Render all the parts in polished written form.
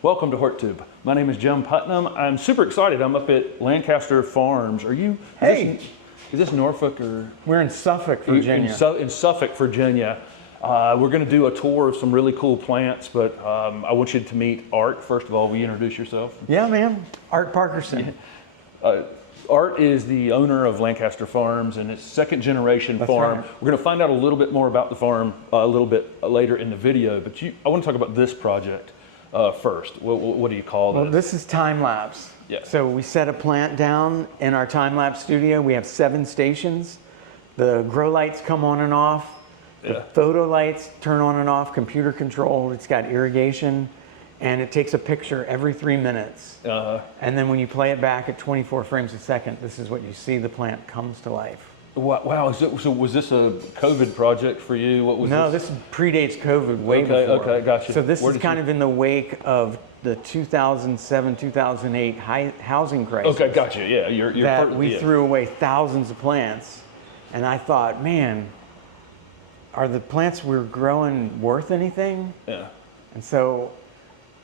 Welcome to HortTube. My name is Jim Putnam. I'm super excited. I'm up at Lancaster Farms. Are you? Hey. Is this Norfolk or? We're in Suffolk, Virginia. In Suffolk, Virginia. We're going to do a tour of some really cool plants, but I want you to meet Art. First of all, will you introduce yourself? Yeah, man. Art Parkerson. Art is the owner of Lancaster Farms, and it's second generation farm. Right. We're going to find out a little bit more about the farm a little bit later in the video, but I want to talk about this project first. What do you call this? Well, this is time lapse. Yeah. So we set a plant down in our time lapse studio. We have 7 stations. The grow lights come on and off. The photo lights turn on and off, computer controlled. It's got irrigation, and it takes a picture every 3 minutes. And then when you play it back at 24 frames a second, this is what you see. The plant comes to life. Wow. So was this a COVID project for you? What was No, this predates COVID way before. Okay, gotcha. So this is kind of in the wake of the 2007, 2008 housing crisis. Okay, gotcha. Yeah, we threw away thousands of plants, and I thought, man, are the plants we're growing worth anything? Yeah. And so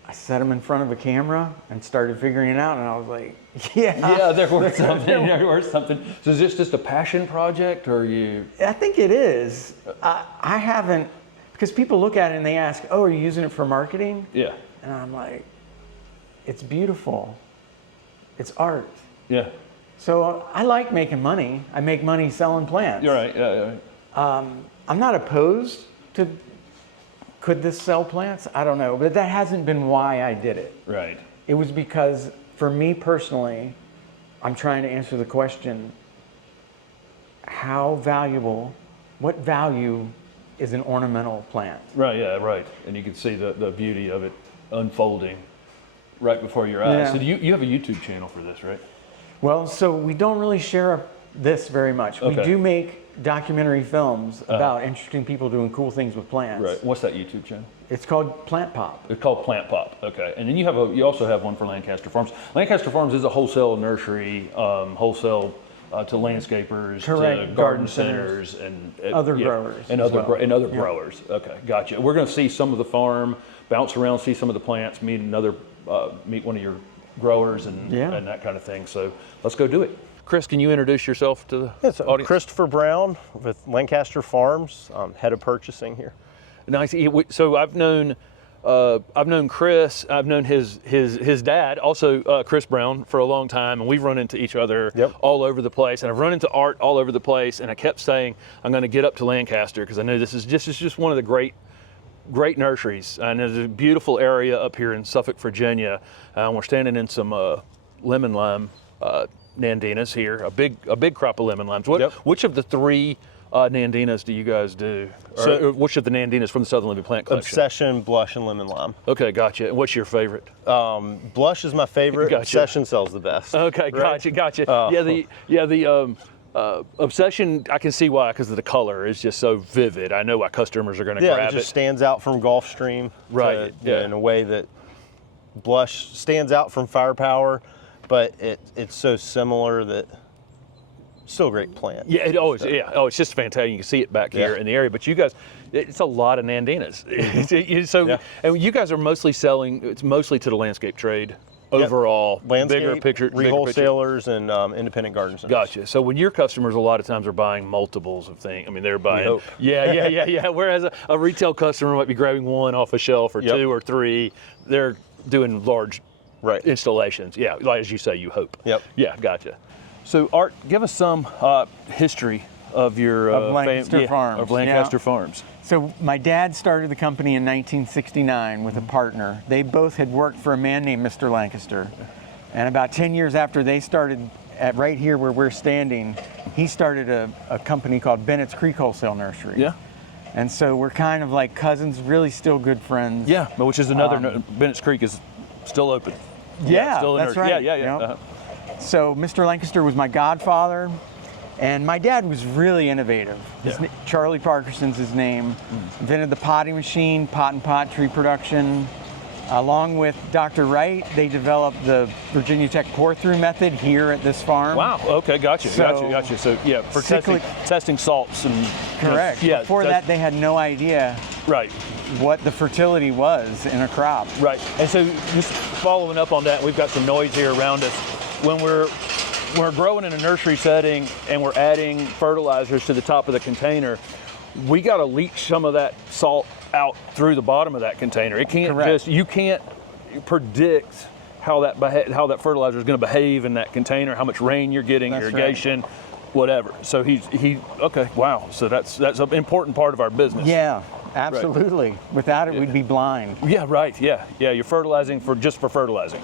I set them in front of a camera and started figuring it out, and I was like, yeah, they're worth something. They're worth something. So is this just a passion project, or you? I think it is. I haven't, because people look at it and they ask, oh, are you using it for marketing? Yeah. And I'm like, it's beautiful. It's art. Yeah. So I like making money. I make money selling plants. You're right. Yeah. I'm not opposed to, could this sell plants? I don't know, but that hasn't been why I did it. Right. It was because, for me personally, I'm trying to answer the question, how valuable, what value is an ornamental plant? Right, yeah, right. And you can see the beauty of it unfolding right before your eyes. Yeah. So you have a YouTube channel for this, right? Well, so we don't really share this very much. Okay. We do make documentary films about interesting people doing cool things with plants. Right. What's that YouTube channel? It's called Plant Pop. It's called Plant Pop. Okay. And then you also have one for Lancaster Farms. Lancaster Farms is a wholesale nursery, wholesale to landscapers, correct, to garden centers, and other growers, and other growers. Okay, gotcha. We're going to see some of the farm, bounce around, see some of the plants, meet one of your growers, and that kind of thing. So let's go do it. Chris, can you introduce yourself to the audience? Christopher Brown with Lancaster Farms, head of purchasing here. Nice. So I've known Chris. I've known his dad, also Chris Brown, for a long time, and we've run into each other all over the place. And I've run into Art all over the place. And I kept saying I'm going to get up to Lancaster because I know this is just one of the great nurseries, and there's a beautiful area up here in Suffolk, Virginia. We're standing in some lemon lime nandinas here, a big crop of lemon limes. Which of the 3 nandinas do you guys do? Or which of the nandinas from the Southern Living Plant Collection? Obsession, Blush, and Lemon Lime. Okay, gotcha. And what's your favorite? Blush is my favorite. Gotcha. Obsession sells the best. Okay, gotcha, right? gotcha. The Obsession, I can see why, because the color is just so vivid. I know why customers are going to grab it. Yeah, it just stands out from Gulfstream. Right. In a way that Blush stands out from Firepower, but it's so similar that still a great plant. Yeah, it's just fantastic. You can see it back here in the area. But you guys, it's a lot of nandinas. And you guys are mostly selling. It's mostly to the landscape trade. Overall, landscape, bigger picture, wholesalers and independent garden centers. Gotcha. So when your customers a lot of times are buying multiples of things, I mean they're buying. Yeah. Whereas a retail customer might be grabbing one off a shelf or 2 or 3. They're doing large installations. Yeah, like as you say, you hope. Yep. Yeah, gotcha. So Art, give us some history of your Lancaster Farms. Of Lancaster Farms. So my dad started the company in 1969 with a partner. They both had worked for a man named Mr. Lancaster. And about 10 years after they started right here where we're standing, he started a company called Bennett's Creek Wholesale Nursery. Yeah. And so we're kind of like cousins, really still good friends. Yeah, but which is another, Bennett's Creek is still open. Yeah, still that's right. Yeah. So Mr. Lancaster was my godfather, and my dad was really innovative. Charlie Parkerson's his name. Invented the potting machine, pot and pot tree production. Along with Dr. Wright, they developed the Virginia Tech pour-through method here at this farm. Wow, okay, gotcha. So yeah, for testing salts and... Correct. Before that, they had no idea Right. what the fertility was in a crop. Right. And so just following up on that, we've got some noise here around us. When we're growing in a nursery setting and we're adding fertilizers to the top of the container, we got to leach some of that salt out through the bottom of that container. It can't Correct. you can't predict how that fertilizer is going to behave in that container, how much rain you're getting, That's irrigation, whatever. So okay, wow. So that's an important part of our business. Yeah, absolutely. Without it, we'd be blind. Yeah, right. Yeah. You're fertilizing just for fertilizing.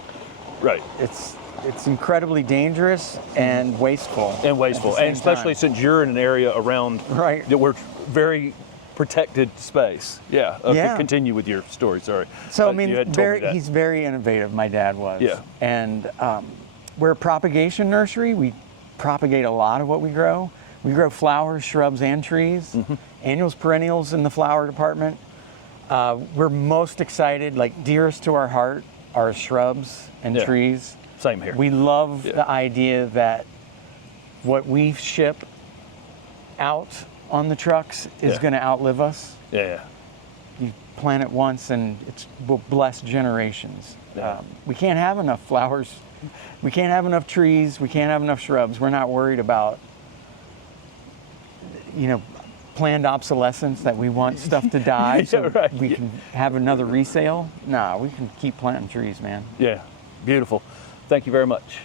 Right. It's incredibly dangerous and wasteful. And wasteful, and especially since you're in an area around that we're very protected space. Yeah. Okay, continue with your story. Sorry. So I mean, you hadn't told me that. he's very innovative. My dad was. Yeah. And we're a propagation nursery. We propagate a lot of what we grow. We grow flowers, shrubs, and trees. Annuals, perennials in the flower department. We're most excited, like dearest to our heart, are shrubs and trees. Same here. We love the idea that what we ship out on the trucks is going to outlive us. Yeah. You plant it once and it will bless generations. Yeah. We can't have enough flowers. We can't have enough trees. We can't have enough shrubs. We're not worried about, planned obsolescence, that we want stuff to die so we can have another resale. No, we can keep planting trees, man. Yeah. Beautiful. Thank you very much.